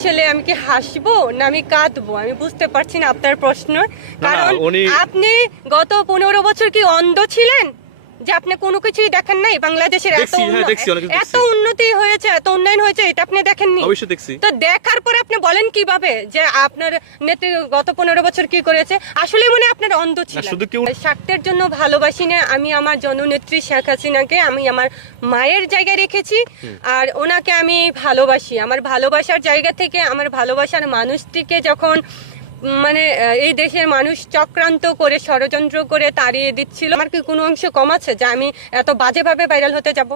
আসলে আমি কি হাসবো না আমি কাঁদবো আমি বুঝতে পারছি না আপনার প্রশ্ন। কারণ আপনি গত 15 বছর কি অন্ধ ছিলেন যে আপনি কোনো কিছুই দেখেন নাই? বাংলাদেশের এত উন্নতি হয়েছে, এত উন্নয়ন হয়েছে, এটা আপনি দেখেননি? অবশ্যই দেখছি। তো দেখার পরে আপনি বলেন কিভাবে যে আপনার নেত্রী গত 15 বছর কি করেছে? আসলে মনে আপনার অন্ধ ছিলেন। স্বার্থের জন্য ভালোবাসি না, আমি আমার জননেত্রী শেখ হাসিনাকে আমি আমার মায়ের জায়গায় রেখেছি, আর ওনাকে আমি ভালোবাসি। আমার ভালোবাসার জায়গা থেকে আমার ভালোবাসার মানুষটিকে যখন মানে এই দেশের মানুষ চক্রান্ত করে ষড়যন্ত্র করে তাড়িয়ে দিচ্ছিল, আমার কি কোনো অংশ কম আছে যে আমি এত বাজেভাবে ভাইরাল হতে যাব?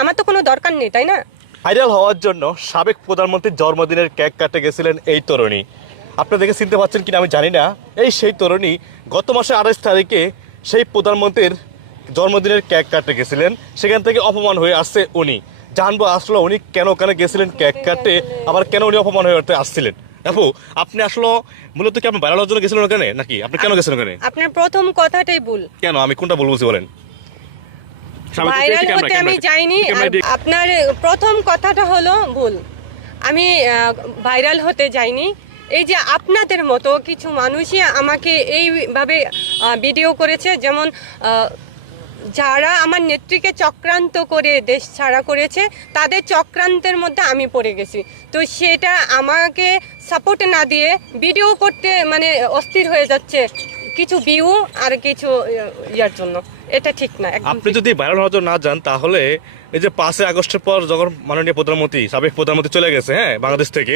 আমার তো কোনো দরকার নেই, তাই না? ভাইরাল হওয়ার জন্য সাবেক প্রধানমন্ত্রীর জন্মদিনের কেক কাটতে গেছিলেন এই তরুণী। আপনারা দেখে চিনতে পারছেন কিনা আমি জানি না। এই সেই তরুণী গত মাসে 28 তারিখে সেই প্রধানমন্ত্রীর জন্মদিনের কেক কাটতে গেছিলেন, সেখান থেকে অপমান হয়ে আসছে উনি। জানবো আসলে উনি কেন ওখানে গেছিলেন কেক কাটতে, আবার কেন উনি অপমান হয়ে আসছিলেন। আপু, আপনি আসলে মূলত কি আপনি ভাইরাল হওয়ার জন্য গেছিলেন ওখানে, নাকি আপনি কেন গেছিলেন ওখানে? আপনার প্রথম কথাটাই ভুল। কেন? আমি কোনটা বলবো বলেন। ভাইরাল হতে আমি যাইনি। আপনার প্রথম কথাটা হলো ভুল। আমি ভাইরাল হতে যাইনি। এই যে আপনাদের মতো কিছু মানুষই আমাকে এইভাবে ভিডিও করেছে, যেমন যারা আমার নেত্রীকে চক্রান্ত করে দেশ ছাড়া করেছে, তাদের চক্রান্তের মধ্যে আমি পড়ে গেছি। তো সেটা আমাকে সাপোর্ট না দিয়ে ভিডিও করতে মানে অস্থির হয়ে যাচ্ছে কিছু ভিউ আর কিছু ইয়ার জন্য। এটা ঠিক না। আপনি যদি ভাইরাল হওয়ার জন্য না যান, তাহলে এই যে 5 আগস্টের পর যখন মাননীয় প্রধানমন্ত্রী, সাবেক প্রধানমন্ত্রী চলে গেছে বাংলাদেশ থেকে,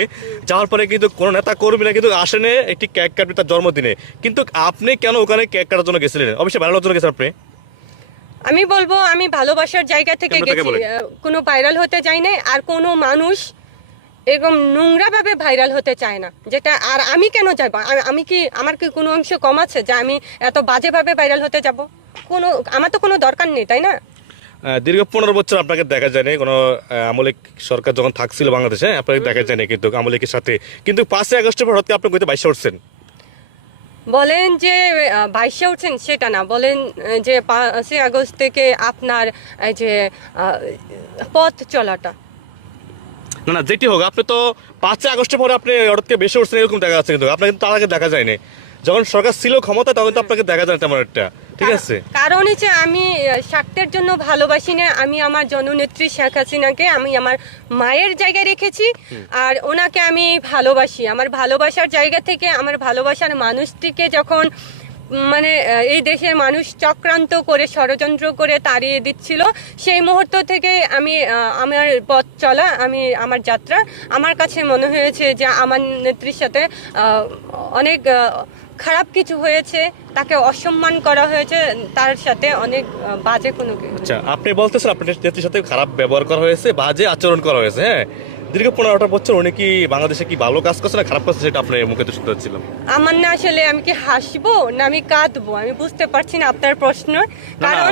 যাওয়ার পরে কিন্তু কোনো নেতা কর্মীরা কিন্তু আসেনে একটি কেক কাটবে তার জন্মদিনে। কিন্তু আপনি কেন ওখানে কেক কাটার জন্য গেছিলেন? অবশ্যই ভাইরাল হওয়ার জন্য গেছেন আপনি। আমি বলবো আমি ভালোবাসার জায়গা থেকে গেছি, কোনো ভাইরাল হতে যাই না। আর কোনো মানুষ এরকম নোংরা ভাবে ভাইরাল হতে চায় না, যেটা। আর আমি কেন যাব? আমি কি, আমার কি কোনো অংশ কম আছে যে আমি এত বাজেভাবে ভাইরাল হতে যাব? আমার তো কোনো দরকার নেই, তাই না? দীর্ঘ 15 বছর আপনাকে দেখা যায়নি কোনো আমলিক সরকার যখন থাকছিল বাংলাদেশে, আপনাকে দেখা যায়নি কিন্তু আমলিকের সাথে। কিন্তু 5 আগস্টের পর হঠাৎ আপনি কইতে 22 উঠছেন। বলেন যে 22 উঠছেন, সেটা না। বলেন যে 5 আগস্ট থেকে আপনার এই যে পথ চলাটা। না, যেটি হোক, আপনি তো 5 আগস্টের পরে আপনি হঠাৎ বেশি উঠছেন এরকম দেখা যাচ্ছে, কিন্তু আপনাকে তার আগে দেখা যায়নি। যখন সরকার ছিল ক্ষমতা, তখন তো আপনাকে দেখা যায় তেমন একটা। ঠিক আছে, কারণ হচ্ছে আমি স্বার্থের জন্য ভালোবাসি না, আমি আমার জননেত্রী শেখ হাসিনাকে আমি আমার মায়ের জায়গায় রেখেছি, আর ওনাকে আমি ভালোবাসি। আমার ভালোবাসার জায়গা থেকে আমার ভালোবাসার মানুষটিকে যখন মানে এই দেশের মানুষ চক্রান্ত করে ষড়যন্ত্র করে তাড়িয়ে দিচ্ছিল, সেই মুহূর্ত থেকে আমি আমার পথ চলা, আমি আমার যাত্রা, আমার কাছে মনে হয়েছে যে আমার নেত্রীর সাথে অনেক খারাপ কিছু হয়েছে, তাকে অসম্মান করা হয়েছে, তার সাথে অনেক বাজে কোনো কিছু। আচ্ছা, আপনি বলতেছেন আপনার নেত্রীর সাথে খারাপ ব্যবহার করা হয়েছে, বাজে আচরণ করা হয়েছে। দীর্ঘ 15টা বছর উনি কি বাংলাদেশে কি ভালো কাজ করছে না খারাপ করছে, সেটা আপনার মুখে তো শুনতে পাচ্ছিলাম। আমার না আসলে আমি কি হাসবো না আমি কাঁদবো আমি বুঝতে পারছি না আপনার প্রশ্ন। কারণ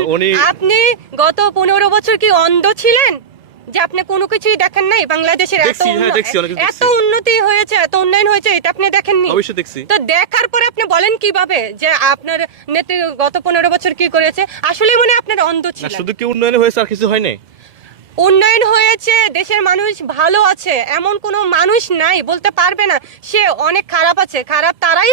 আপনি গত 15 বছর কি অন্ধ ছিলেন যে আপনি কোনো কিছুই দেখেন নাই? বাংলাদেশের এত উন্নতি হয়েছে, এত উন্নয়ন হয়েছে, এটা আপনি দেখেননি? অবশ্যই দেখছি। তো দেখার পরে আপনি বলেন কিভাবে যে আপনার নেত্রী গত 15 বছর কি করেছে? আসলে মনে আপনার অন্ধ ছিলেন। শুধু কি উন্নয়ন হয়েছে আর কিছু হয় নাই? উন্নয়ন হয়েছে, দেশের মানুষ ভালো আছে, এমন কোনো মানুষ নাই বলতে পারবে না সে অনেক খারাপ আছে। খারাপ তারাই